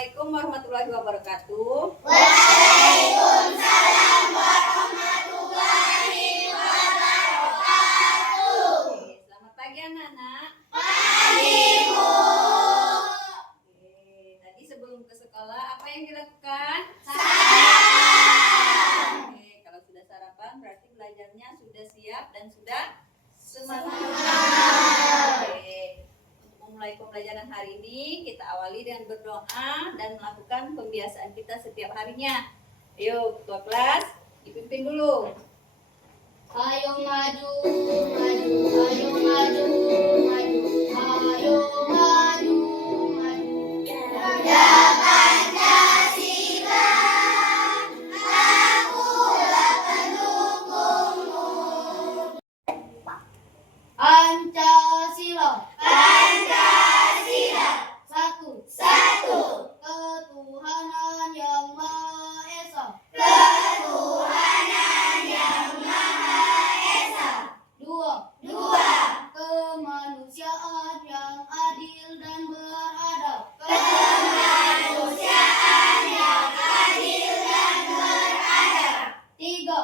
Assalamualaikum warahmatullahi wabarakatuh. Waalaikumsalam warahmatullahi wabarakatuh. Oke, selamat pagi anak-anak. Pagi, Bu. Oke, tadi sebelum ke sekolah apa yang dilakukan? Sarapan. Oke, kalau sudah sarapan berarti belajarnya sudah siap dan sudah semangat. Oke, untuk memulai pembelajaran hari ini kita awali dengan berdoa dan melakukan pembiasaan kita setiap harinya. Ayo, ketua kelas dipimpin dulu. Ayo maju, maju, ayo maju, maju, ayo maju, maju. Ganda Pancasila, akulah pendukungmu. Pancasila, Pancasila. Satu. Ketuhanan yang Maha Esa. Ketuhanan yang Maha Esa. Dua. Kemanusiaan yang adil dan beradab. Kemanusiaan yang adil dan beradab. Tiga.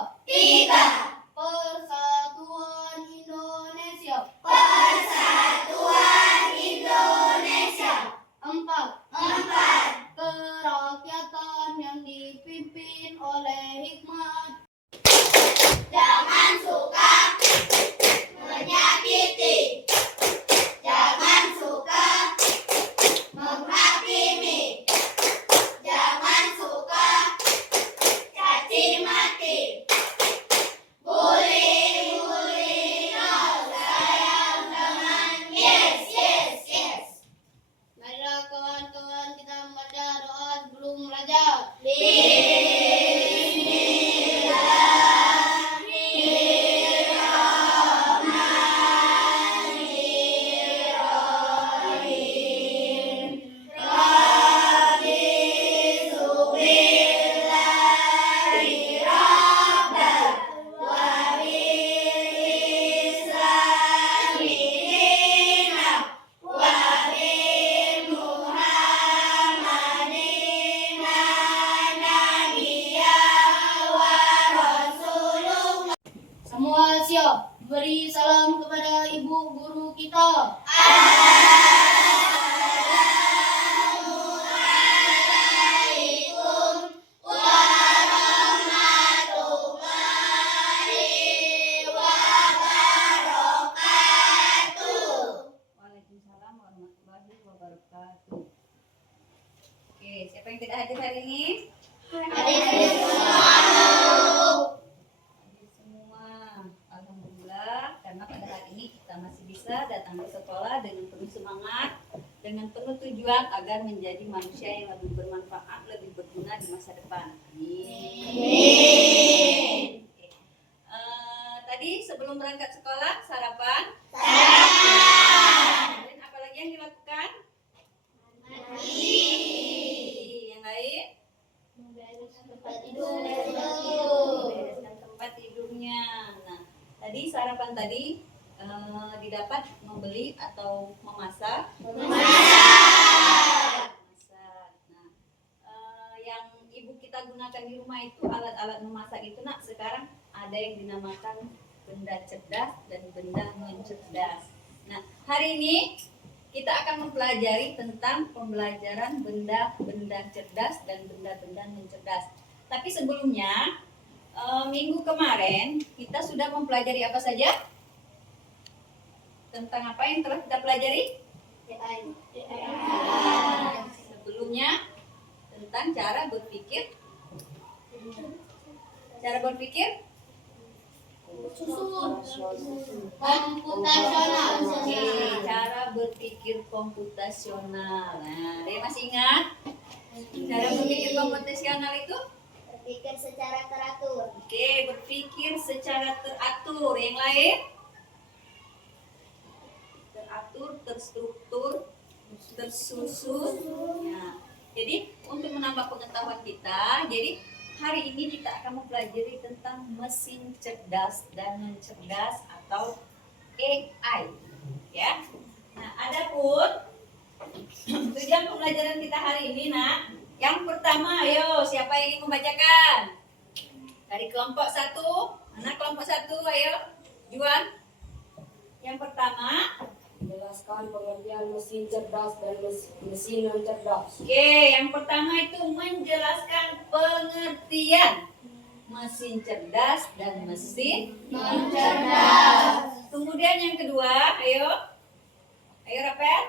Persatuan Indonesia. Persatuan Indonesia. Empat. Kerakyatan yang dipimpin oleh hikmat. Jangan suka menyakiti. Jangan suka menghakimi. Jangan suka caci maki. Bullying, no. Sayang dengan yes. Marilah kawan-kawan kita membaca doa sebelum belajar. Bismillahirrahmanirrahim. Rabbi subillahi rabban wa bil islami dinan wa bi Muhammadin nabiyya wa rasulullah. Semua siap. Beri salam kepada ibu guru kita. Assalamualaikum warahmatullahi wabarakatuh. Waalaikumsalam warahmatullahi wabarakatuh. Oke, siapa yang tidak hadir hari ini? Hadir semua. Alhamdulillah, karena pada hari ini kita masih bisa datang ke sekolah dengan penuh semangat, dengan penuh tujuan agar menjadi manusia yang lebih bermanfaat, lebih berguna di masa depan. Amin. Oke. Tadi sebelum berangkat sekolah sarapan. Kemudian apa lagi yang dilakukan? Yang lain? Bereskan tempat tidurnya. Nah, tadi sarapan tadi didapat membeli atau memasak. Memasak. Nah, yang ibu kita gunakan di rumah itu alat-alat memasak itu nak sekarang ada yang dinamakan benda cerdas dan benda mencerdas. Nah, hari ini kita akan mempelajari tentang pembelajaran benda-benda cerdas dan benda-benda mencerdas. Tapi sebelumnya, minggu kemarin kita sudah mempelajari apa saja? Tentang apa yang telah kita pelajari? Sebelumnya tentang cara berpikir. Komputasional. Oke, cara berpikir komputasional. Nah, ada yang masih ingat? Cara berpikir komputasional itu? Berpikir secara teratur. Oke, berpikir secara teratur. Yang lain? Teratur, terstruktur, tersusun. Ya. Jadi, untuk menambah pengetahuan kita, jadi hari ini kita akan mempelajari tentang mesin cerdas dan mencerdas atau AI. Ya. Nah, adapun Tujuan pembelajaran kita hari ini, nak. Yang pertama, ayo, siapa yang ingin membacakan? Dari kelompok 1, anak kelompok 1, ayo. Juan. Yang pertama, Menjelaskan pengertian mesin cerdas dan mesin non cerdas. oke, yang pertama itu menjelaskan pengertian mesin cerdas dan mesin Non cerdas. Kemudian yang kedua, ayo. Ayo Rafael.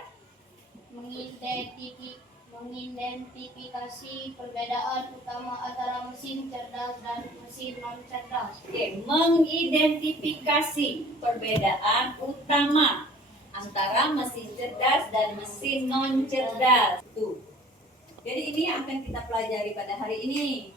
Mengidentifikasi perbedaan utama antara mesin cerdas dan mesin non cerdas. Oke, mengidentifikasi perbedaan utama antara mesin cerdas dan mesin non cerdas. Tuh. Jadi ini akan kita pelajari pada hari ini.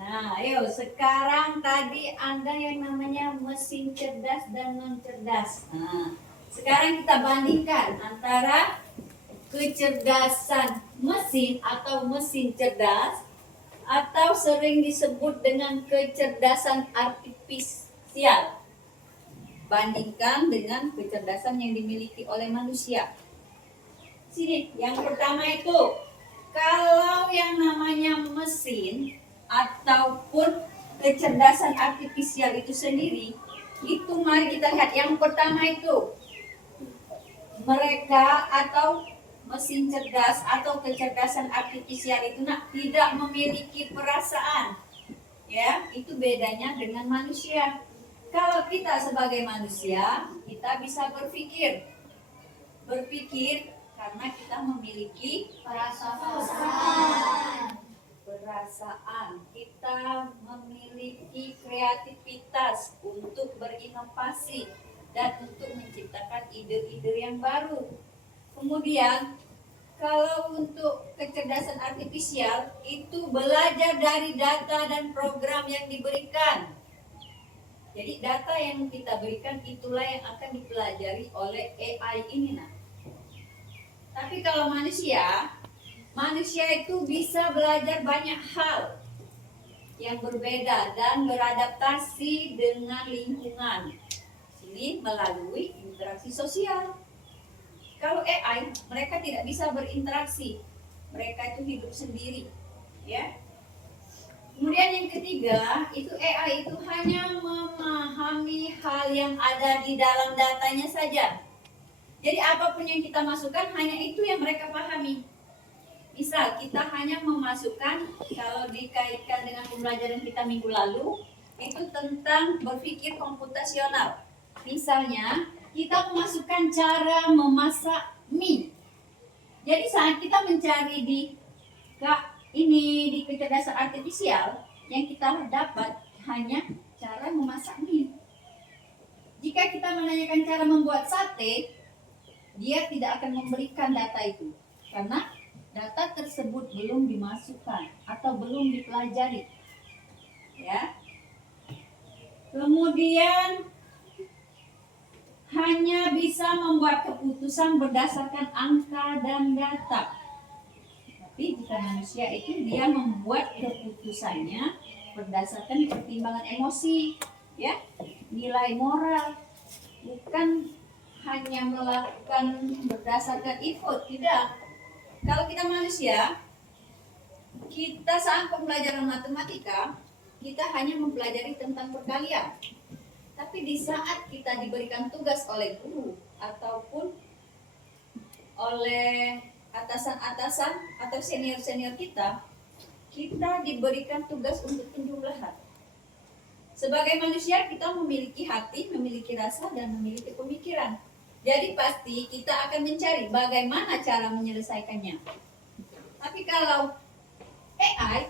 Nah, ayo sekarang tadi ada yang namanya mesin cerdas dan non cerdas. Nah, sekarang kita bandingkan antara kecerdasan mesin atau mesin cerdas atau sering disebut dengan kecerdasan artifisial. Bandingkan dengan kecerdasan yang dimiliki oleh manusia. Sini, yang pertama itu, kalau yang namanya mesin ataupun kecerdasan artifisial itu sendiri, itu mari kita lihat yang pertama itu, mereka atau mesin cerdas atau kecerdasan artifisial itu tidak memiliki perasaan. Ya, itu bedanya dengan manusia. Kalau kita sebagai manusia, kita bisa berpikir. Berpikir karena kita memiliki perasaan. Kita memiliki kreativitas untuk berinovasi dan untuk menciptakan ide-ide yang baru. Kemudian, kalau untuk kecerdasan artifisial itu belajar dari data dan program yang diberikan. Jadi data yang kita berikan itulah yang akan dipelajari oleh AI ini, nak. Tapi kalau manusia itu bisa belajar banyak hal yang berbeda dan beradaptasi dengan lingkungan. Ini melalui interaksi sosial. Kalau AI, mereka tidak bisa berinteraksi. Mereka itu hidup sendiri, ya. Kemudian yang ketiga, itu AI itu hanya memahami hal yang ada di dalam datanya saja. Jadi apapun yang kita masukkan hanya itu yang mereka pahami. Misal kita hanya memasukkan, kalau dikaitkan dengan pembelajaran kita minggu lalu, itu tentang berpikir komputasional. Misalnya, kita memasukkan cara memasak mie. Jadi saat kita mencari di kecerdasan artifisial, yang kita dapat hanya cara memasak mie. Jika kita menanyakan cara membuat sate, dia tidak akan memberikan data itu karena data tersebut belum dimasukkan atau belum dipelajari. Ya. Kemudian hanya bisa membuat keputusan berdasarkan angka dan data. Tapi jika manusia itu dia membuat keputusannya berdasarkan pertimbangan emosi, ya, nilai moral, bukan hanya melakukan berdasarkan effort, tidak. Kalau kita manusia, kita saat pembelajaran matematika, kita hanya mempelajari tentang perkalian. Tapi di saat kita diberikan tugas oleh guru ataupun oleh atasan-atasan atau senior-senior kita diberikan tugas untuk penjumlahan. Sebagai manusia kita memiliki hati, memiliki rasa, dan memiliki pemikiran. Jadi pasti kita akan mencari bagaimana cara menyelesaikannya. Tapi kalau AI,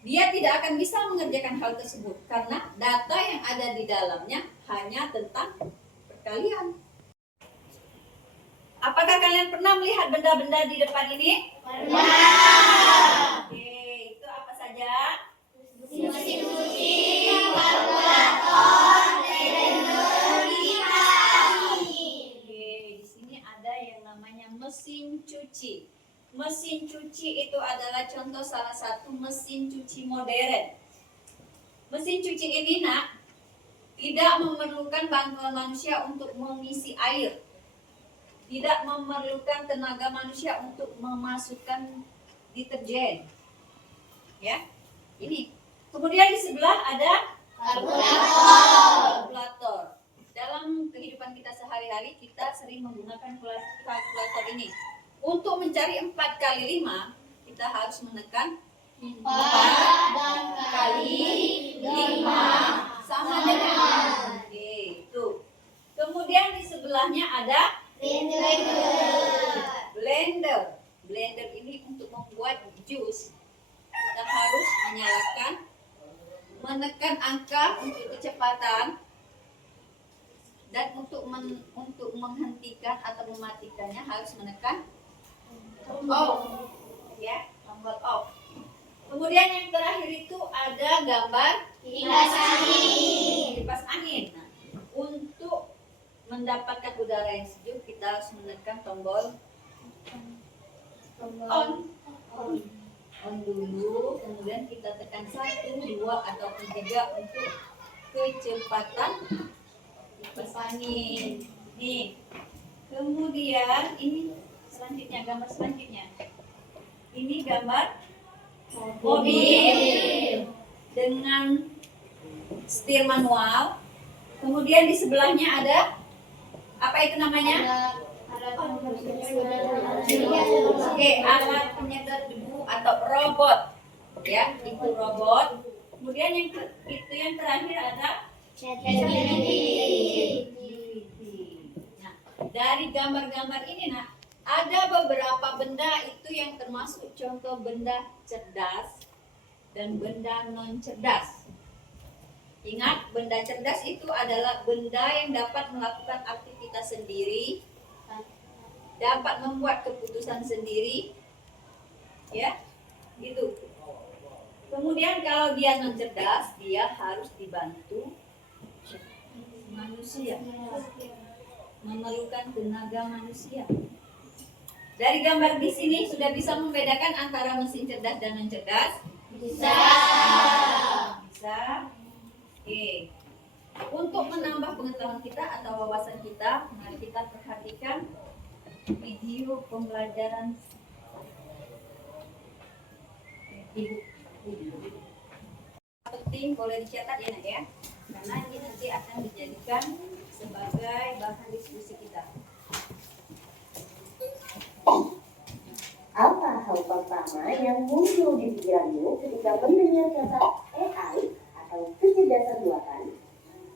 dia tidak akan bisa mengerjakan hal tersebut karena data yang ada di dalamnya hanya tentang perkalian. Apakah kalian pernah melihat benda-benda di depan ini? Pernah. Oke, itu apa saja? Mesin cuci, kalkulator, televisi. Oke, di sini ada yang namanya mesin cuci. Mesin cuci itu adalah contoh salah satu mesin cuci modern. Mesin cuci ini, nak, Tidak memerlukan bantuan manusia untuk mengisi air. Tidak memerlukan tenaga manusia untuk memasukkan deterjen. Ya, ini. Kemudian di sebelah ada kalkulator. Dalam kehidupan kita sehari-hari kita sering menggunakan kalkulator ini. Untuk mencari 4 kali 5, kita harus menekan 4 dan kali 5 sama dengan. Oke, itu. Kemudian di sebelahnya ada blender. Blender ini untuk membuat jus. Kita harus menekan angka untuk kecepatan dan untuk menghentikan atau mematikannya harus menekan off, ya, tombol off. Kemudian yang terakhir itu ada gambar kipas angin. kipas angin. Nah, untuk mendapatkan udara yang sejuk kita harus menekan tombol on dulu, kemudian kita tekan 1, 2 ataupun 3 untuk kecepatan kipas angin. Nih. Kemudian ini selanjutnya, gambar selanjutnya. Ini gambar mobil dengan setir manual. Kemudian di sebelahnya ada apa itu namanya? Oke, alat penyedot debu atau robot. Ya, itu robot. Kemudian yang terakhir ada Nah, dari gambar-gambar ini, ada beberapa benda itu yang termasuk contoh benda cerdas dan benda non cerdas. Ingat, benda cerdas itu adalah benda yang dapat melakukan aktivitas sendiri, dapat membuat keputusan sendiri, ya, gitu. Kemudian kalau dia non cerdas, dia harus dibantu manusia, memerlukan tenaga manusia. Dari gambar di sini sudah bisa membedakan antara mesin cerdas dan non cerdas? Bisa. Oke. Untuk menambah pengetahuan kita atau wawasan kita, mari kita perhatikan video pembelajaran penting, boleh dicatat ya Nak ya, karena ini nanti akan dijadikan sebagai bahan diskusi kita. Apa hal pertama yang muncul di pikiranmu ketika mendengar kata AI atau kecerdasan buatan?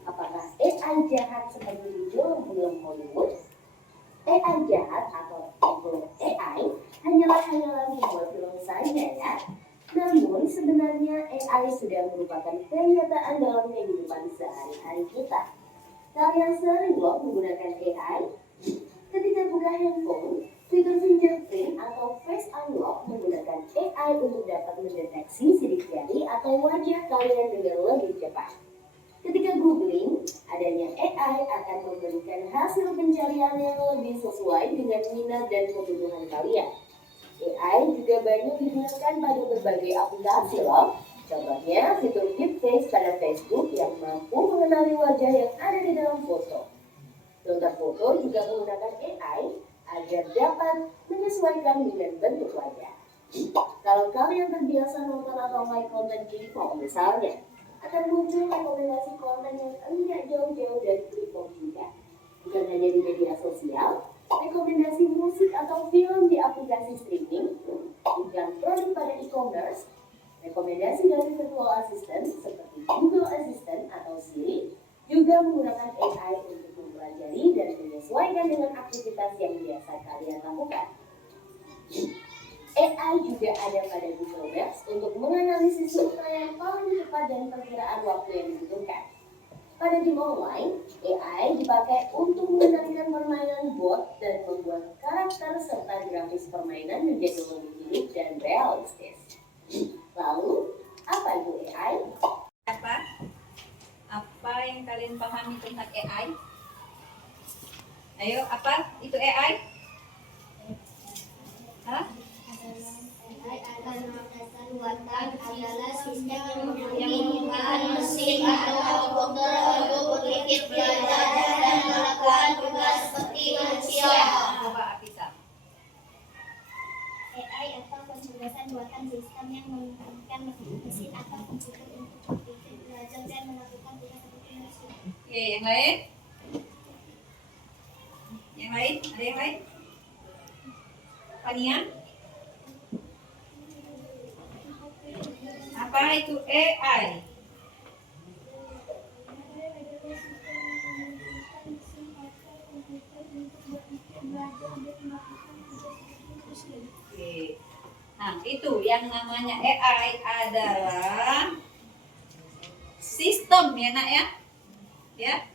Apakah AI jahat seperti di film-film Hollywood? AI jahat atau evil AI hanyalah hayalan pembuat film saja ya. Namun sebenarnya AI sudah merupakan kenyataan dalam kehidupan sehari-hari kita. Kalian sering loh menggunakan AI? Ketika buka handphone, fitur fingerprint atau face unlock menggunakan AI untuk dapat mendeteksi sidik jari atau wajah kalian dengan lebih cepat. Ketika googling, adanya AI akan memberikan hasil pencarian yang lebih sesuai dengan minat dan kebutuhan kalian. AI juga banyak digunakan pada berbagai aplikasi loh. Contohnya fitur deepfake pada Facebook yang mampu mengenali wajah yang ada di dalam foto. Filter foto juga menggunakan AI agar dapat menyesuaikan dengan bentuk wajah. Kalau kalian terbiasa nonton atau like konten K-pop misalnya, akan muncul rekomendasi konten yang tidak jauh-jauh dari K-pop juga. Bukan hanya di media sosial, rekomendasi musik atau film di aplikasi streaming, iklan produk pada e-commerce, rekomendasi dari virtual assistant seperti Google Assistant atau Siri juga menggunakan AI untuk mempelajari dan menyesuaikan dengan aktivitas yang biasa kalian lakukan. AI juga ada pada Google Maps untuk menganalisis rute yang paling cepat dan perkiraan waktu yang dibutuhkan. Pada game online, AI dipakai untuk mengendalikan permainan bot dan membuat karakter serta grafis permainan menjadi lebih hidup dan realistis. Lalu, apa itu AI? Apa yang kalian pahami tentang AI? Ayo, apa itu AI? Hah? Buatan adalah sistem yang memungkinkan mesin atau komputer untuk Oke, yang lain? Yang lain? Ada yang lain? Fania? Apa itu AI? Oke. Nah, itu yang namanya AI adalah sistem ya nak ya. Ya.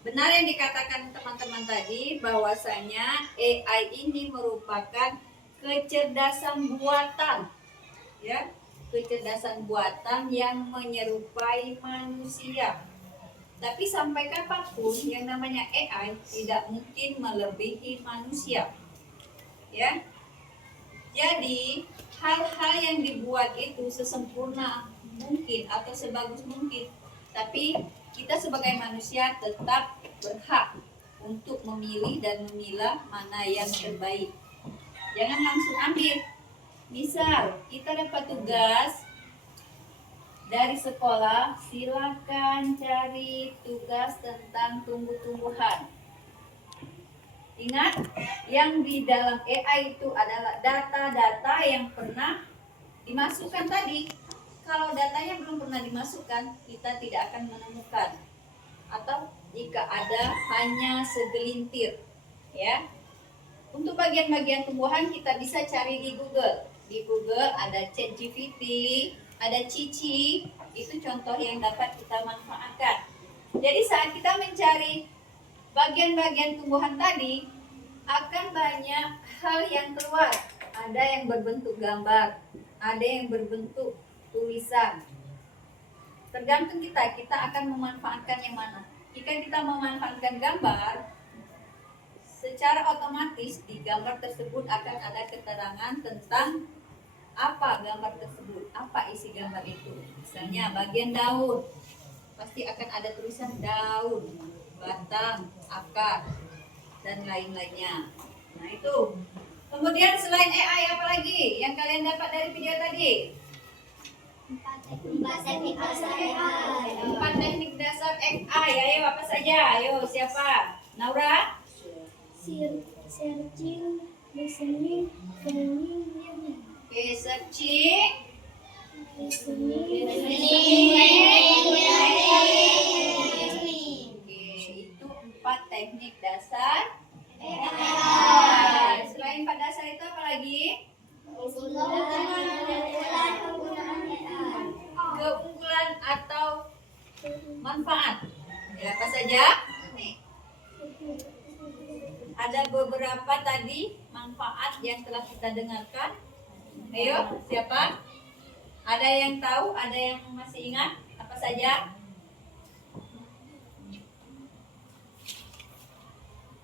Benar yang dikatakan teman-teman tadi bahwasanya AI ini merupakan kecerdasan buatan. Ya. Kecerdasan buatan yang menyerupai manusia. Tapi sampai kapanpun yang namanya AI tidak mungkin melebihi manusia. Ya. Jadi, hal-hal yang dibuat itu sesempurna mungkin atau sebagus mungkin. Tapi kita sebagai manusia tetap berhak untuk memilih dan memilah mana yang terbaik. Jangan langsung ambil. Misal, kita dapat tugas dari sekolah, silakan cari tugas tentang tumbuh-tumbuhan. Ingat, yang di dalam AI itu adalah data-data yang pernah dimasukkan tadi. Kalau datanya belum pernah dimasukkan, kita tidak akan menemukan. Atau jika ada, hanya segelintir. Ya. Untuk bagian-bagian tumbuhan kita bisa cari di Google. Di Google ada ChatGPT, ada Cici, itu contoh yang dapat kita manfaatkan. Jadi saat kita mencari bagian-bagian tumbuhan tadi, akan banyak hal yang keluar. Ada yang berbentuk gambar, ada yang berbentuk tulisan. Tergantung kita akan memanfaatkan yang mana. Jika kita memanfaatkan gambar, secara otomatis di gambar tersebut akan ada keterangan tentang apa gambar tersebut, apa isi gambar itu. Misalnya bagian daun, pasti akan ada tulisan daun, batang, akar, dan lain-lainnya. Nah itu. Kemudian selain AI apa lagi yang kalian dapat dari video tadi? 4 teknik dasar AI. 4 teknik dasar AI. Ayo apa saja? Ayo siapa? Naura? Searching, listening, learning, learning. Oke, searching. Listening, Oke, itu 4 teknik dasar AI. Selain 4 dasar itu apa lagi? Keunggulan atau manfaat. Ya, apa saja? Ada beberapa tadi manfaat yang telah kita dengarkan. Ayo, siapa? Ada yang tahu? Ada yang masih ingat? Apa saja?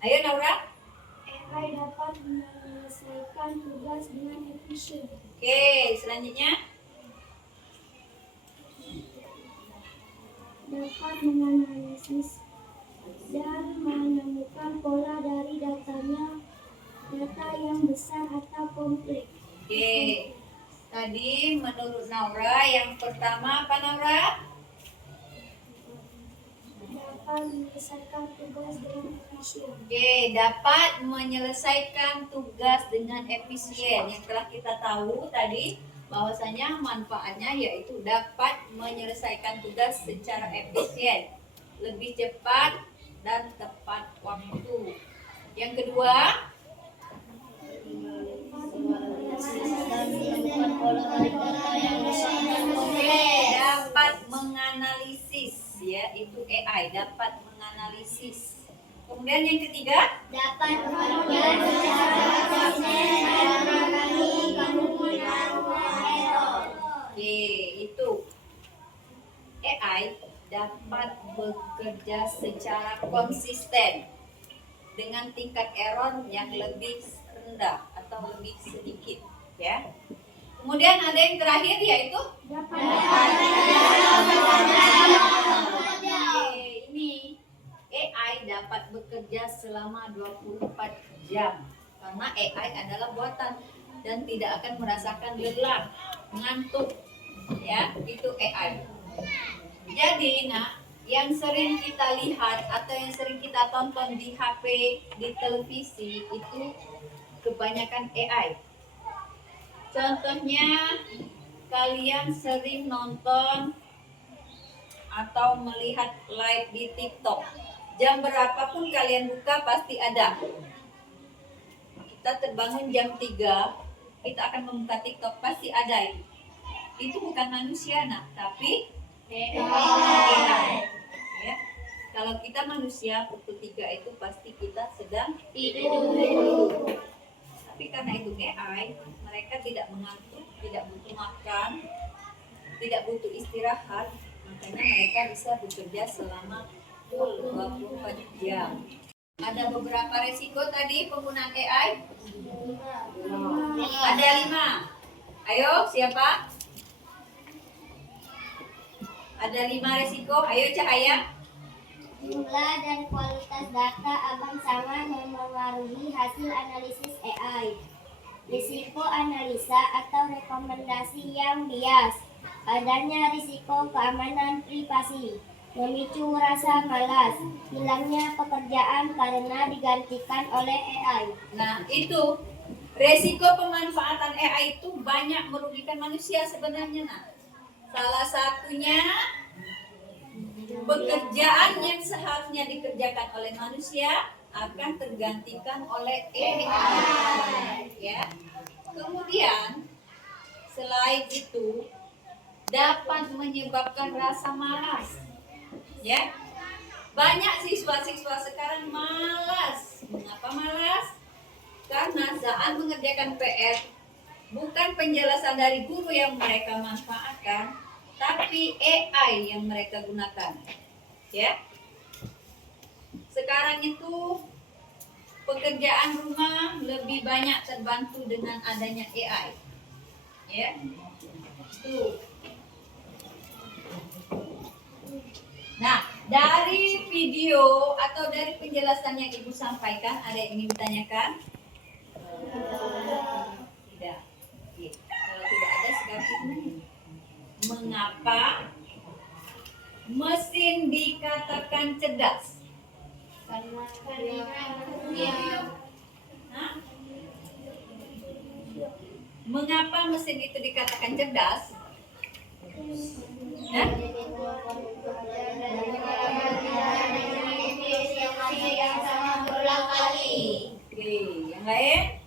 Ayo, Naura. AI dapat menyelesaikan tugas dengan efisien. Oke, selanjutnya. Dapat menganalisis dan menemukan pola dari data yang besar atau kompleks. Oke. Tadi menurut Naura yang pertama apa Naura? Dapat menyelesaikan tugas dengan efisien. Oke, dapat menyelesaikan tugas dengan efisien. Yang telah kita tahu tadi bahwasanya manfaatnya yaitu dapat menyelesaikan tugas secara efisien, lebih cepat dan tepat waktu. Yang kedua, dapat menganalisis, ya itu AI dapat menganalisis. Kemudian yang ketiga, Dapat bekerja secara konsisten dan menangani kemungkinan error. oke itu AI dapat bekerja secara konsisten dengan tingkat error yang lebih rendah atau lebih sedikit, ya. Kemudian ada yang terakhir yaitu ini AI dapat bekerja selama 24 jam karena AI adalah buatan dan tidak akan merasakan lelah, ngantuk, ya itu AI. Jadi, nah yang sering kita lihat atau yang sering kita tonton di HP, di televisi itu kebanyakan AI. Contohnya kalian sering nonton atau melihat live di TikTok. Jam berapapun kalian buka pasti ada. Kita terbangun jam 3, kita akan membuka TikTok pasti ada itu. Itu bukan manusia nak, tapi AI. Ya. Kalau kita manusia pukul 3 itu pasti kita sedang tidur. Tapi karena itu AI, mereka tidak mengantuk, tidak butuh makan, tidak butuh istirahat, makanya mereka bisa bekerja selama full 24 jam. Ada beberapa resiko tadi penggunaan AI. Ada 5. Ayo siapa? Ada 5 resiko. Ayo Cahaya. Jumlah dan kualitas data akan sangat mempengaruhi hasil analisis AI. Risiko analisa atau rekomendasi yang bias. Adanya risiko keamanan privasi. Memicu rasa malas. Hilangnya pekerjaan karena digantikan oleh AI. Nah itu resiko pemanfaatan AI itu banyak merugikan manusia sebenarnya nak. Salah satunya pekerjaan yang seharusnya dikerjakan oleh manusia akan tergantikan oleh AI. Ya. Kemudian selain itu dapat menyebabkan rasa malas. Ya. Banyak siswa-siswa sekarang malas. Mengapa malas? Karena saat mengerjakan PR bukan penjelasan dari guru yang mereka manfaatkan, tapi AI yang mereka gunakan. Ya. Sekarang itu pekerjaan rumah lebih banyak terbantu dengan adanya AI. Ya. Tuh. Nah, dari video atau dari penjelasan yang Ibu sampaikan, ada yang ingin ditanyakan? Tidak. Oke. Kalau tidak ada, sekarang mengapa mesin dikatakan cerdas? Karena Hah? Mengapa mesin itu dikatakan cerdas? Hah? yang sama berulang kali. Oke, yang lain?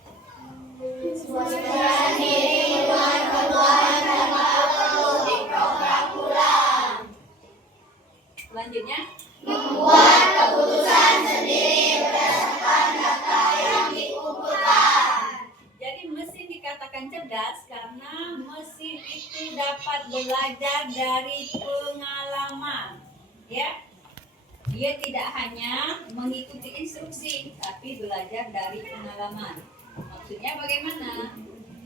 Selanjutnya? Membuat keputusan sendiri berdasarkan data yang dikumpulkan. Jadi mesin dikatakan cerdas karena mesin itu dapat belajar dari pengalaman. Ya. Dia tidak hanya mengikuti instruksi, tapi belajar dari pengalaman. Maksudnya bagaimana?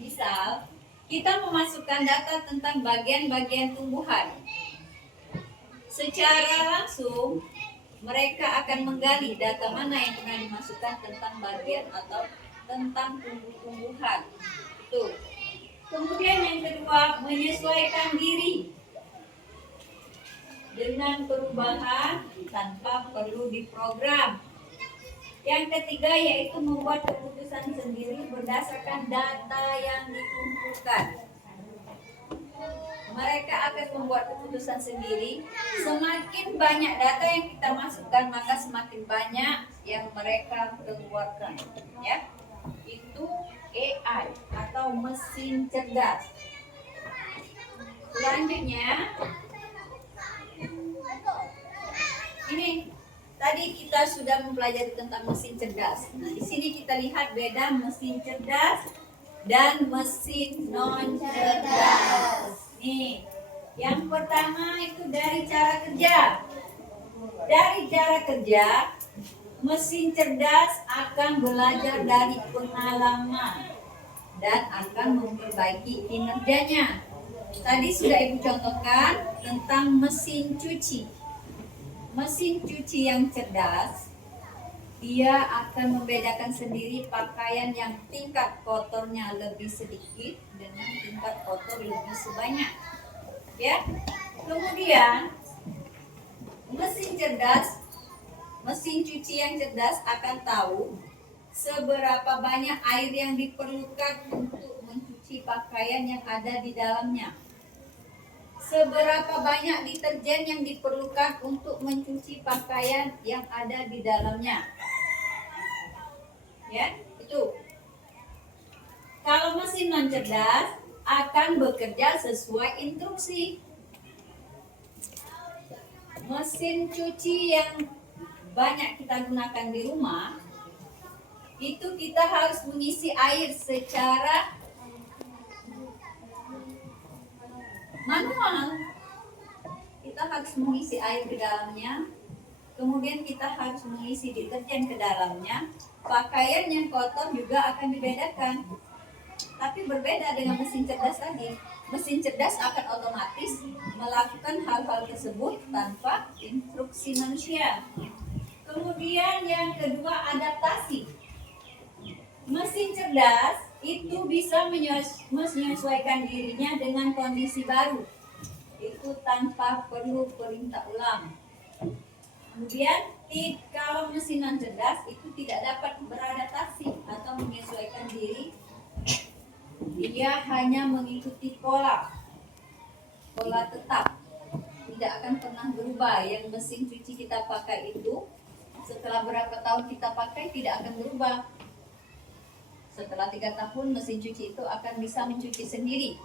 Misal, kita memasukkan data tentang bagian-bagian tumbuhan. Secara langsung, mereka akan menggali data mana yang pernah dimasukkan tentang bagian atau tentang tumbuh-tumbuhan. Tuh. Kemudian yang kedua, menyesuaikan diri dengan perubahan tanpa perlu diprogram. Yang ketiga yaitu membuat keputusan sendiri berdasarkan data yang dikumpulkan. Mereka akan membuat keputusan sendiri. Semakin banyak data yang kita masukkan, maka semakin banyak yang mereka keluarkan. Ya, itu AI atau mesin cerdas. Selanjutnya, ini tadi kita sudah mempelajari tentang mesin cerdas. Nah, di sini kita lihat beda mesin cerdas dan mesin non cerdas. Nih, yang pertama itu dari cara kerja. Dari cara kerja, mesin cerdas akan belajar dari pengalaman dan akan memperbaiki kinerjanya. Tadi sudah Ibu contohkan tentang mesin cuci. Mesin cuci yang cerdas, dia akan membedakan sendiri pakaian yang tingkat kotornya lebih sedikit dengan tingkat kotor lebih sebanyak. Ya. Kemudian Mesin cerdas, mesin cuci yang cerdas akan tahu seberapa banyak air yang diperlukan untuk mencuci pakaian yang ada di dalamnya. Seberapa banyak deterjen yang diperlukan untuk mencuci pakaian yang ada di dalamnya. Ya, itu. Kalau mesin non cerdas akan bekerja sesuai instruksi. Mesin cuci yang banyak kita gunakan di rumah, itu kita harus mengisi air secara manual. Kita harus mengisi air ke dalamnya, kemudian kita harus mengisi deterjen ke dalamnya. Pakaian yang kotor juga akan dibedakan. Tapi berbeda dengan mesin cerdas tadi. Mesin cerdas akan otomatis melakukan hal-hal tersebut tanpa instruksi manusia. Kemudian yang kedua, adaptasi. Mesin cerdas itu bisa menyesuaikan dirinya dengan kondisi baru. Itu tanpa perlu perintah ulang. Kemudian kalau mesin non cerdas itu tidak dapat beradaptasi atau menyesuaikan diri. Dia hanya mengikuti pola tetap, tidak akan pernah berubah. Yang mesin cuci kita pakai itu setelah berapa tahun kita pakai tidak akan berubah. Setelah 3 tahun mesin cuci itu akan bisa mencuci sendiri.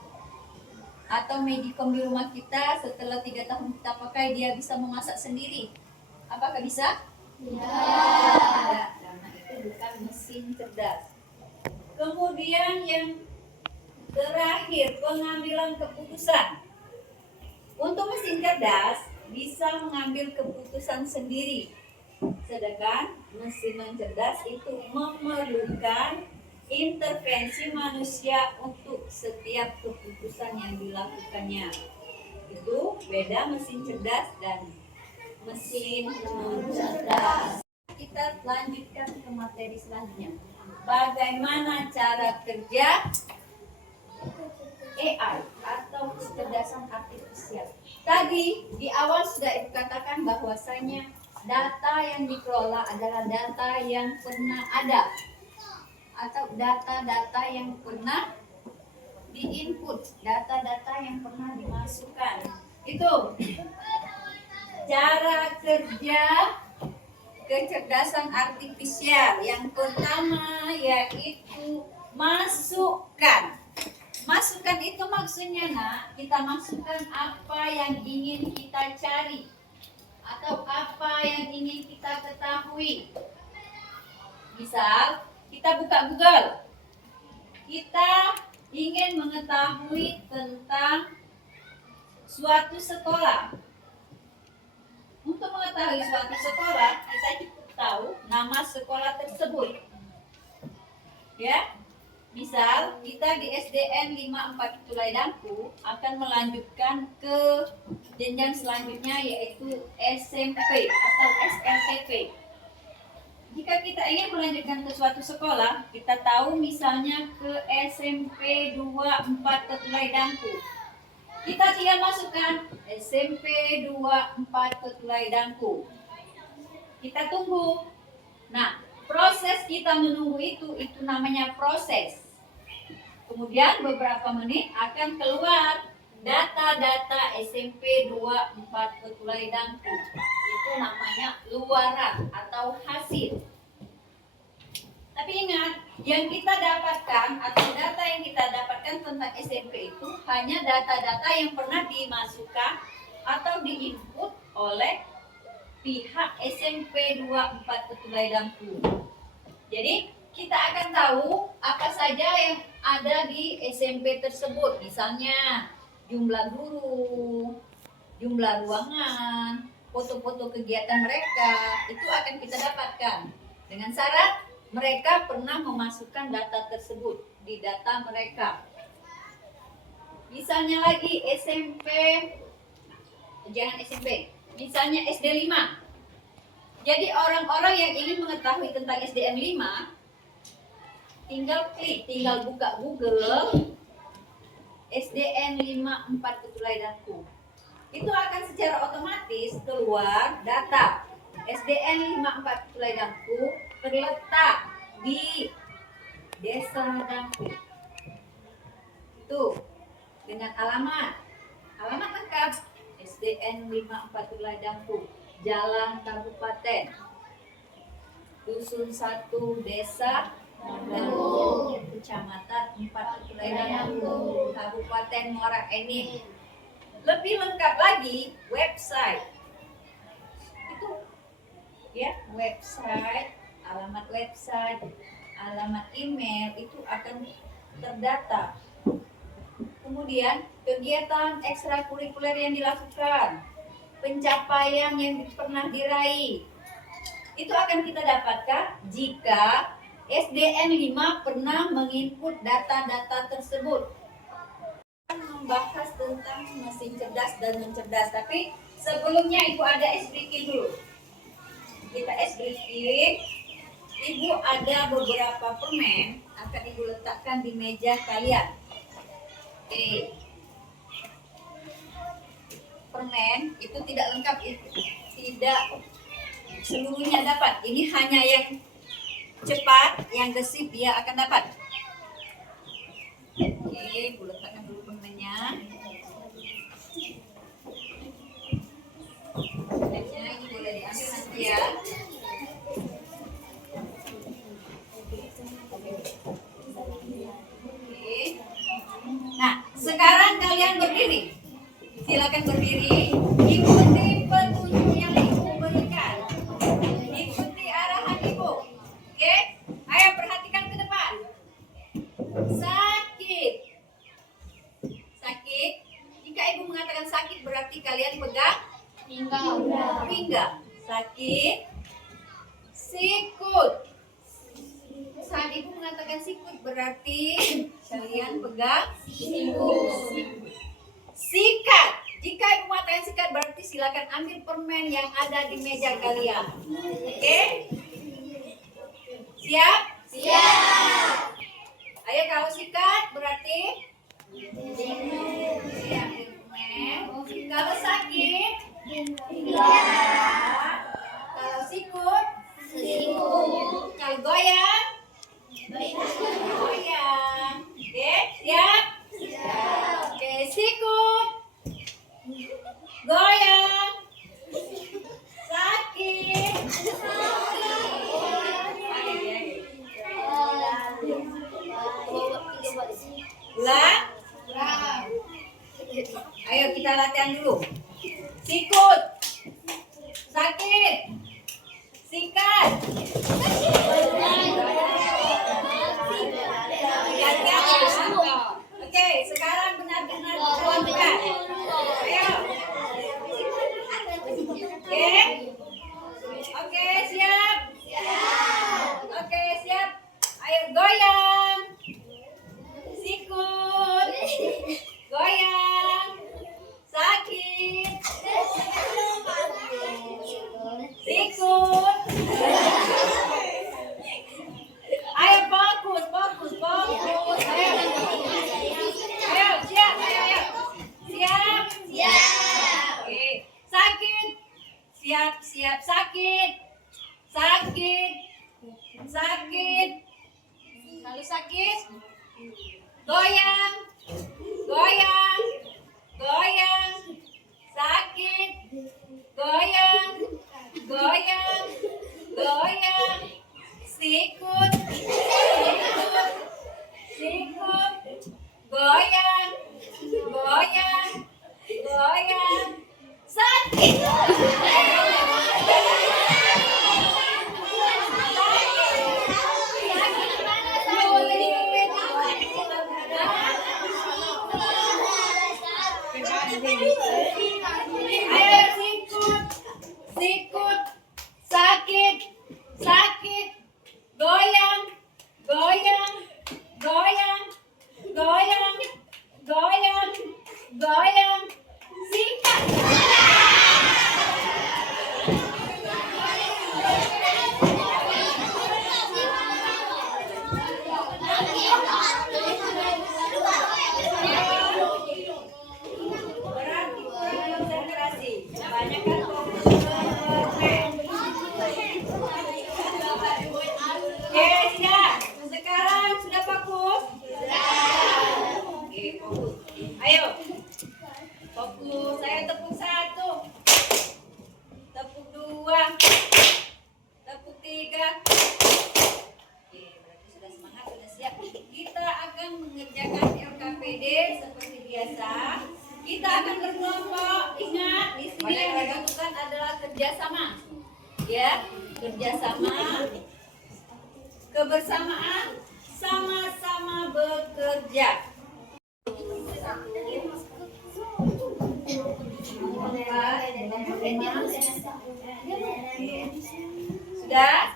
Atau Medicom di rumah kita setelah 3 tahun kita pakai dia bisa memasak sendiri. Apakah bisa? Tidak, karena itu bukan mesin cerdas. Kemudian yang terakhir, pengambilan keputusan. Untuk mesin cerdas bisa mengambil keputusan sendiri. Sedangkan mesin non cerdas itu memerlukan intervensi manusia untuk setiap keputusan yang dilakukannya. Itu beda mesin cerdas dan mesin non cerdas. Kita lanjutkan ke materi selanjutnya. Bagaimana cara kerja AI atau kecerdasan artifisial. Tadi di awal sudah Ibu katakan bahwasanya data yang dikelola adalah data yang pernah ada atau data-data yang pernah diinput, data-data yang pernah dimasukkan. Itu cara kerja kecerdasan artifisial. Yang pertama yaitu masukkan. Masukkan itu maksudnya kita masukkan apa yang ingin kita cari atau apa yang ingin kita ketahui. Misal kita buka Google, kita ingin mengetahui tentang suatu sekolah. Untuk mengetahui suatu sekolah, kita cukup tahu nama sekolah tersebut. Ya, misal kita di SDN 54 Tulai Dangku akan melanjutkan ke jenjang selanjutnya yaitu SMP atau SLTP. Jika kita ingin melanjutkan ke suatu sekolah, kita tahu misalnya ke SMP 24 Tulai Dangku. Kita tinggal masukkan SMP 24 Tulai Dangku. Kita tunggu. Nah, proses kita menunggu itu namanya proses. Kemudian beberapa menit akan keluar data-data SMP 24 Tulai Dangku. Itu namanya luaran atau hasil. Tapi ingat, yang kita dapatkan atau data yang kita dapatkan tentang SMP itu hanya data-data yang pernah dimasukkan atau diinput oleh pihak SMP 24 Tulai Dangku. Jadi kita akan tahu apa saja yang ada di SMP tersebut. Misalnya jumlah guru, jumlah ruangan, foto-foto kegiatan mereka, itu akan kita dapatkan. Dengan syarat mereka pernah memasukkan data tersebut di data mereka. Misalnya lagi SMP, jangan SMP, misalnya SD 5. Jadi orang-orang yang ingin mengetahui tentang SDN 5, tinggal buka Google SDN 54 Tulai Dangku. Itu akan secara otomatis keluar bahwa data SDN 54 Tulai Dangku terletak di Desa Dangku. Itu dengan alamat lengkap SDN 54 Tulai Dangku, Jalan Kabupaten, Dusun 1 Desa Dangku, Kecamatan 4 Tulai Dangku, Kabupaten Muara Enim. Lebih lengkap lagi website itu ya, alamat website, alamat email itu akan terdata. Kemudian kegiatan ekstrakurikuler yang dilakukan, pencapaian yang pernah diraih, itu akan kita dapatkan jika SDN 5 pernah menginput data-data tersebut. Membahas tentang mesin cerdas dan non-cerdas, tapi sebelumnya Ibu ada ice breaking dulu. Kita ice breaking. Ibu ada beberapa permen akan Ibu letakkan di meja kalian. Oke. Permen itu tidak lengkap, tidak seluruhnya dapat. Ini hanya yang cepat, yang gesit dia akan dapat. Oke, Ibu letakkan dulu permennya. Permennya ini boleh diambil nanti ya. Oke. Nah, sekarang kalian berdiri. Silakan berdiri. Ikuti petunjuk yang Ibu berikan. Ikuti arahan Ibu. Oke? Ayo perhatikan ke depan. Sakit. Jika Ibu mengatakan sakit berarti kalian pegang pinggang. Sakit. Sikut. Saat Ibu mengatakan sikut berarti kalian pegang sikut. Sikat. Jika Ibu mengatakan sikat berarti silakan ambil permen yang ada di meja kalian. Oke? Siap? Siap. Ayo, kalau sikat berarti siap permen. Kalau sakit? Kalau sikut? Kalau goyang? Goyang. Oke, siap? Oke, sikut. Goyang. Sakit. Ulang. Ayo kita latihan dulu. Sikut. Sakit. Sikat. Oke, sekarang benar-benar dilakukan. Ayo. Oke, siap. Oke, siap. Ayo goyang. Sikut. Goyang. Sakit. Sikut. Ayo fokus. Ayo, siap. Siap. Oke. Sakit. Siap. Sakit. Kalau sakit, goyang. Sakit. Goyang. Sikut. Goyang. Sakit. Ayo, sikut. Sakit. Goyang. Sikat. Berarti konsentrasi. Banyak kan fokus. kerjasama. Ya, kerjasama, kebersamaan, sama-sama bekerja. Sudah?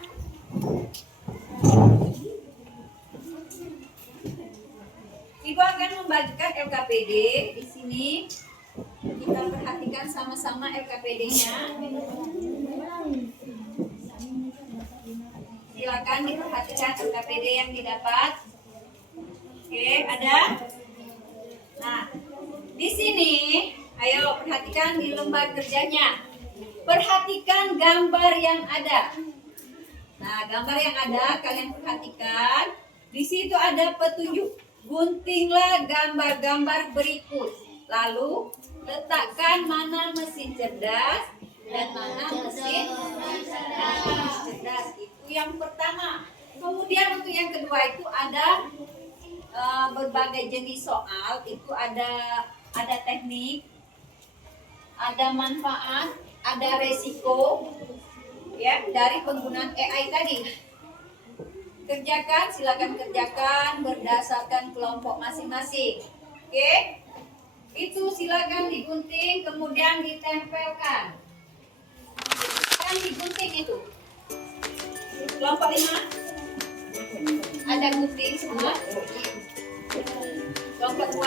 Ibu akan membagikan LKPD di sini. Kita perhatikan sama-sama LKPD-nya. Silakan diperhatikan LKPD yang didapat. Oke, ada? Nah, di sini, ayo perhatikan di lembar kerjanya. Perhatikan gambar yang ada. Nah, gambar yang ada kalian perhatikan. Di situ ada petunjuk. Guntinglah gambar-gambar berikut. Lalu letakkan mana mesin cerdas dan mana mesin cerdas. Itu yang pertama. Kemudian untuk yang kedua itu ada berbagai jenis soal. Itu ada teknik, ada manfaat, ada resiko ya dari penggunaan AI tadi. Kerjakan, silakan kerjakan berdasarkan kelompok masing-masing. Oke? Itu silakan digunting kemudian ditempelkan. Kan digunting itu. Kelompok 5 ada gunting semua. Kelompok 2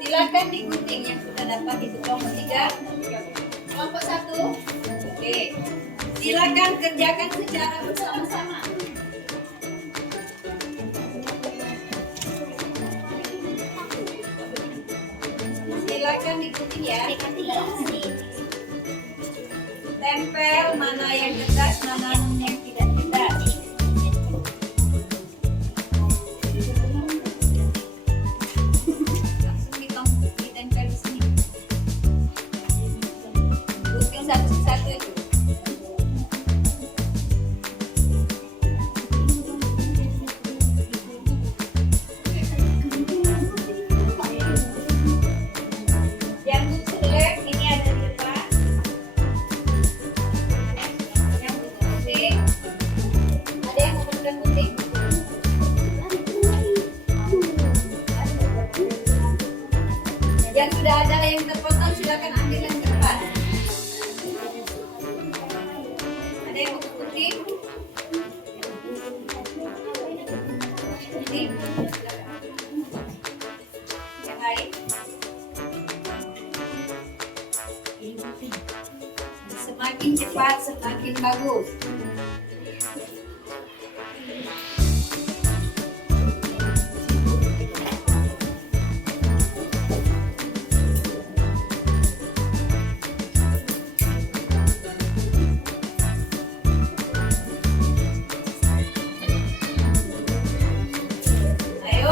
silakan digunting yang sudah dapat itu. Kelompok 3, kelompok 1. Oke. Silakan kerjakan secara bersama-sama. Silakan digunting ya. Tempel mana yang cerdas, mana yang tidak cerdas. Langsung ditempel di sini. Gunting satu-satu itu. Yang sudah ada yang terpotong silakan ambil yang cepat. Ada yang mau putih? Ini. Yang lain? Semakin cepat semakin bagus.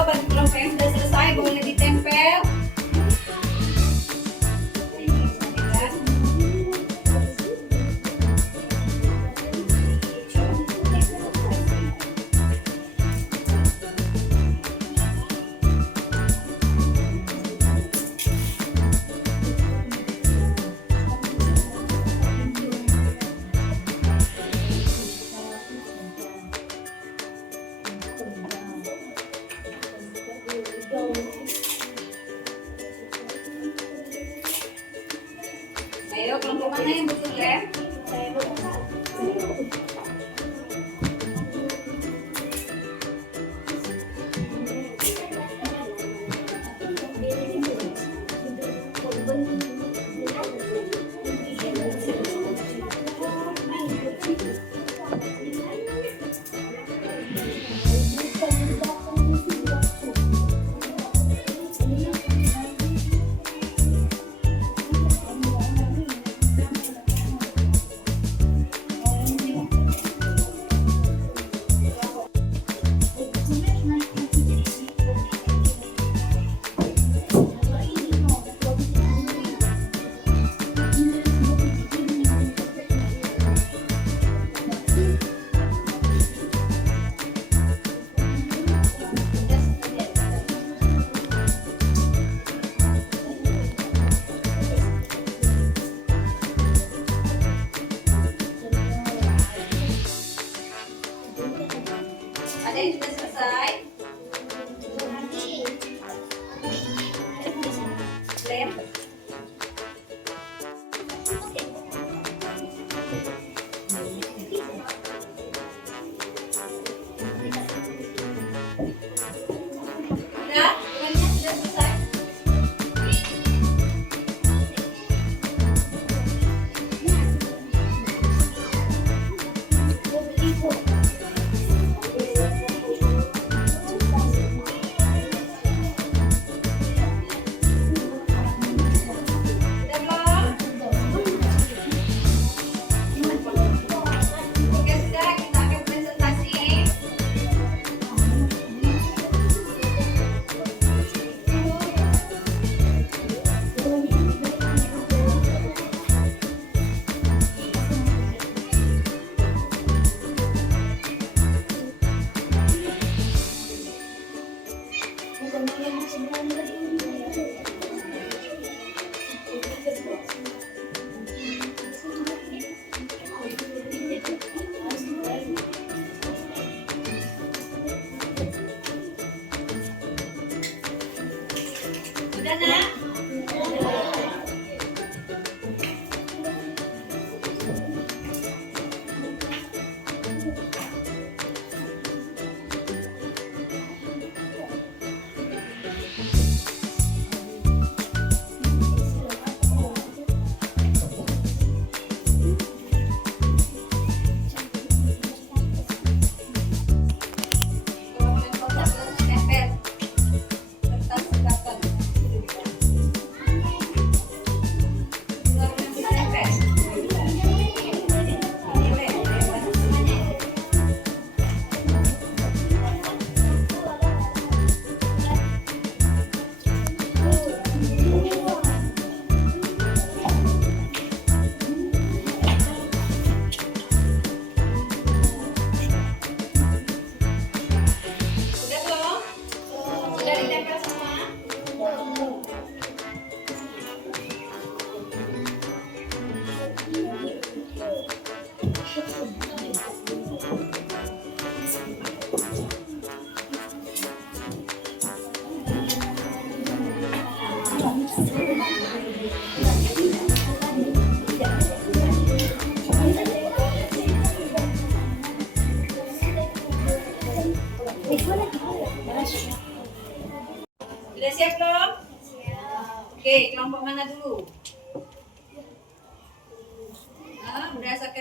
Bagi kelompok yang sudah selesai boleh ditempel. Ayo kelompok mana yang betul ya?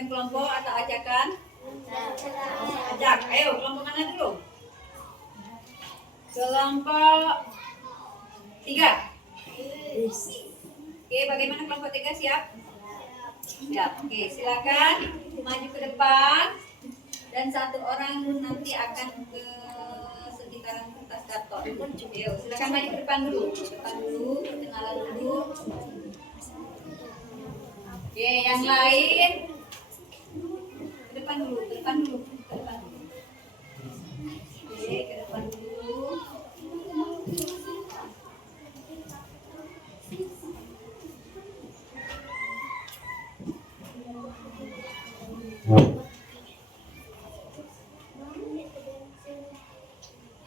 silakan kelompok atau ajakan. Ajak, ayo kelompok mana dulu? Kelompok 3. Oke, bagaimana kelompok 3 siap? Siap. Oke, silakan maju ke depan dan satu orang nanti akan ke sekitaran kertas karton. Ayo, silakan maju ke depan dulu. Depan dulu, perkenalan dulu. Oke, yang lain ke depan dulu, ke depan dulu, ke depan dulu. Oke, ke depan dulu.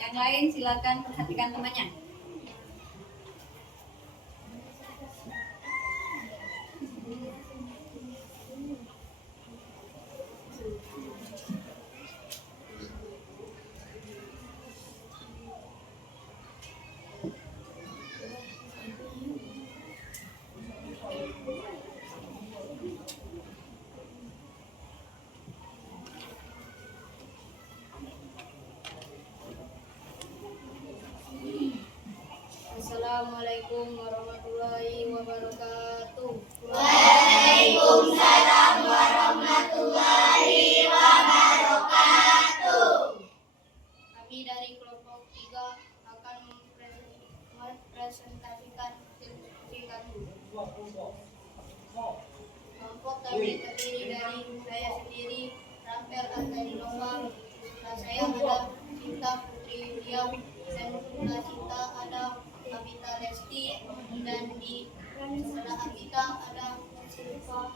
Yang lain silakan perhatikan temannya. Assalamualaikum warahmatullahi wabarakatuh. Waalaikumsalam warahmatullahi wabarakatuh. Kami dari kelompok 3 akan mempresentasikan hasil kami. Kelompok kami terdiri dari saya sendiri, Rafael Antarinova, saya ada Cinta Putri Yuliam, sebelah Cinta ada Abita Lesti, dan di sebelah Abita ada Silva.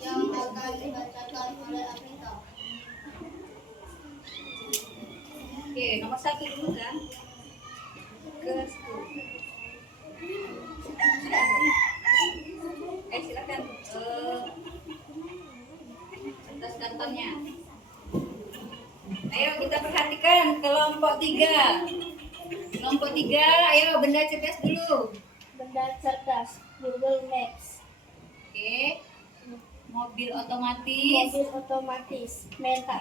Yang akan dibacakan oleh Abita. Oke, nomor 1 dulu kan? Ke 10. Silakan kertas kartonnya. Ayo kita perhatikan kelompok 3. Kelompok 3, ayo benda cerdas dulu. Benda cerdas, Google Maps. Oke. Mobil otomatis, Meta,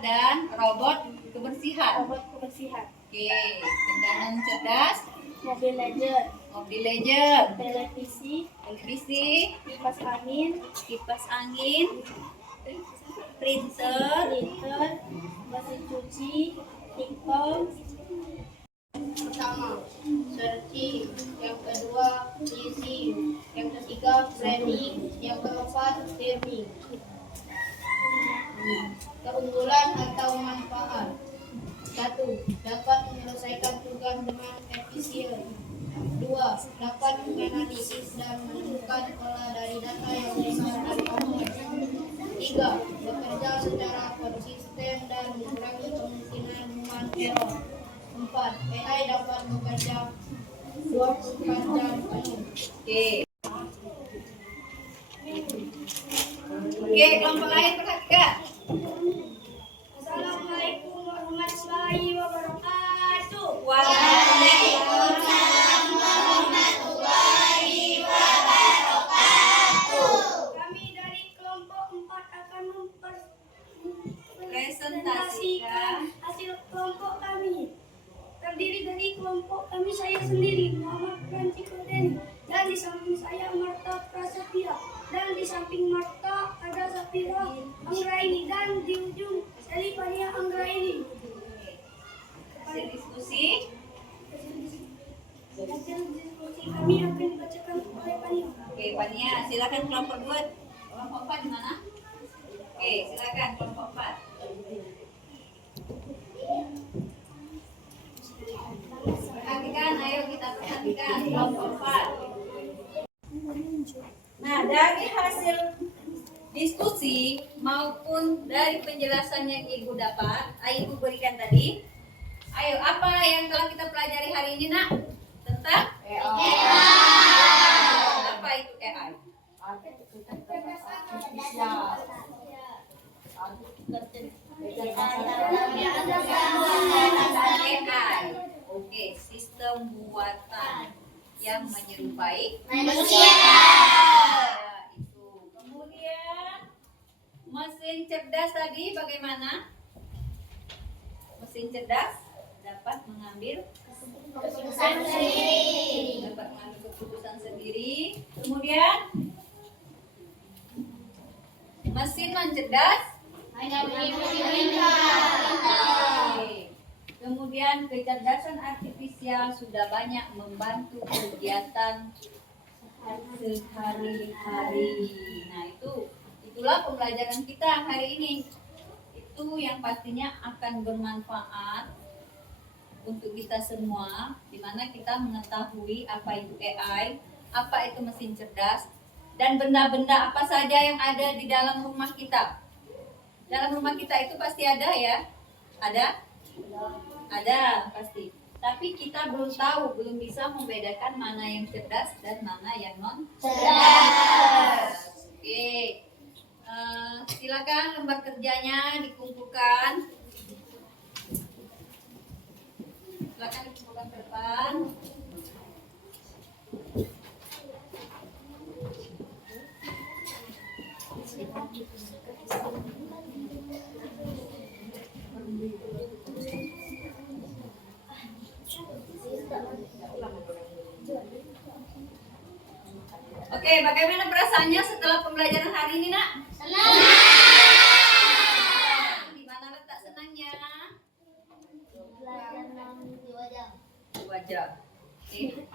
dan robot kebersihan. robot kebersihan, Oke, benda non cerdas, Mobile Legend, mobil legend, televisi, kipas angin, printer, mesin cuci, TikTok. Pertama, searching. Yang kedua, easy. Yang ketiga, planning. Yang keempat, saving. Keunggulan atau manfaat. 1. Dapat menyelesaikan tugas dengan efisien. 2. Dapat menganalisis dan menentukan pola dari data yang besar dan kompleks. 3. Bekerja secara konsisten dan mengurangi kemungkinan human error. 4. AI dapat bekerja 24 jam penuh. Oke. Oke, kelompok lain perhatikan. Assalamualaikum warahmatullahi wabarakatuh. Waalaikumsalam. Warahmatullahi wabarakatuh. Kami dari kelompok 4 akan Presentasikan hasil kelompok kami. Terdiri dari kelompok kami saya sendiri, Muhammad Francisco Deni, dan di samping saya Marta Prasetya, dan di samping Marta ada Safira Anggraini, dan di ujung Selipania Anggraini. hasil diskusi. Hasil diskusi kami akan dibacakan oleh Pania. Oke, Pania, silakan kelompok 2. Kelompok 4 di mana? Oke, silakan kelompok 4. Perhatikan, ayo kita perhatikan kelompok 4. Nah, dari hasil diskusi maupun dari penjelasan yang Ibu Ibu berikan tadi, ayo apa yang telah kita pelajari hari ini, Nak? Tentang AI. Apa itu AI? AI. Oke, sistem buatan yang menyerupai Manusia. ya, itu. Kemudian mesin cerdas tadi bagaimana? Mesin cerdas dapat mengambil Keputusan sendiri. dapat mengambil keputusan sendiri. Kemudian mesin non cerdas. Hanya Oke. Kemudian kecerdasan artifisial sudah banyak membantu kegiatan sehari-hari. Nah, itulah pembelajaran kita hari ini. Itu yang pastinya akan bermanfaat untuk kita semua, di mana kita mengetahui apa itu AI, apa itu mesin cerdas, dan benda-benda apa saja yang ada di dalam rumah kita. Dalam rumah kita itu pasti ada ya? Ada? Ada pasti. Tapi kita belum tahu, belum bisa membedakan mana yang cerdas dan mana yang non cerdas. Oke. Silakan lembar kerjanya dikumpulkan. Silakan dikumpulkan ke depan. Oke, bagaimana perasaannya setelah pembelajaran hari ini, Nak? Senang. Di mana letak senangnya? Di wajah. Di wajah.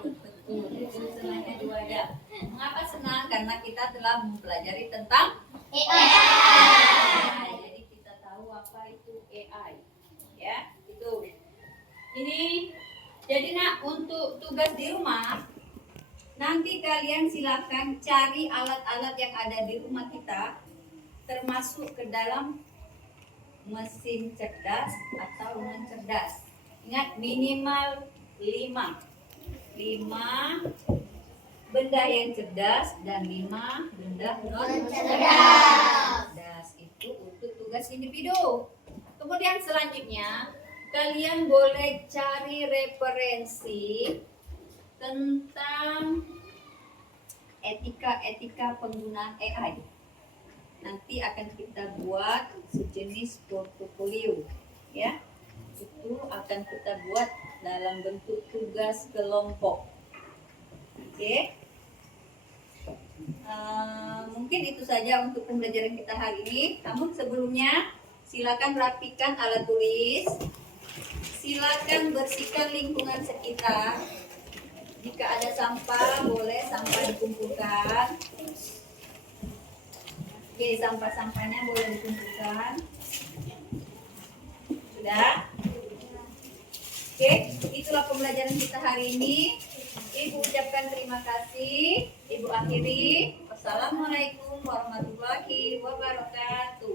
Betul. Itu senangnya di wajah. Mengapa senang? Karena kita telah mempelajari tentang AI. Jadi kita tahu apa itu AI. Ya, itu. Ini jadi Nak, untuk tugas di rumah nanti kalian silakan cari alat-alat yang ada di rumah kita, termasuk ke dalam mesin cerdas atau non cerdas. Ingat minimal 5 benda yang cerdas dan 5 benda non cerdas. Itu untuk tugas individu. Kemudian selanjutnya kalian boleh cari referensi tentang etika penggunaan AI. Nanti akan kita buat sejenis portofolio, ya. Itu akan kita buat dalam bentuk tugas kelompok. Oke. Mungkin itu saja untuk pembelajaran kita hari ini. Namun sebelumnya silakan rapikan alat tulis. Silakan bersihkan lingkungan sekitar. Jika ada sampah, boleh sampah dikumpulkan. Oke, sampah-sampahnya boleh dikumpulkan. Sudah? Oke, itulah pembelajaran kita hari ini. Ibu ucapkan terima kasih. Ibu akhiri. Wassalamualaikum warahmatullahi wabarakatuh.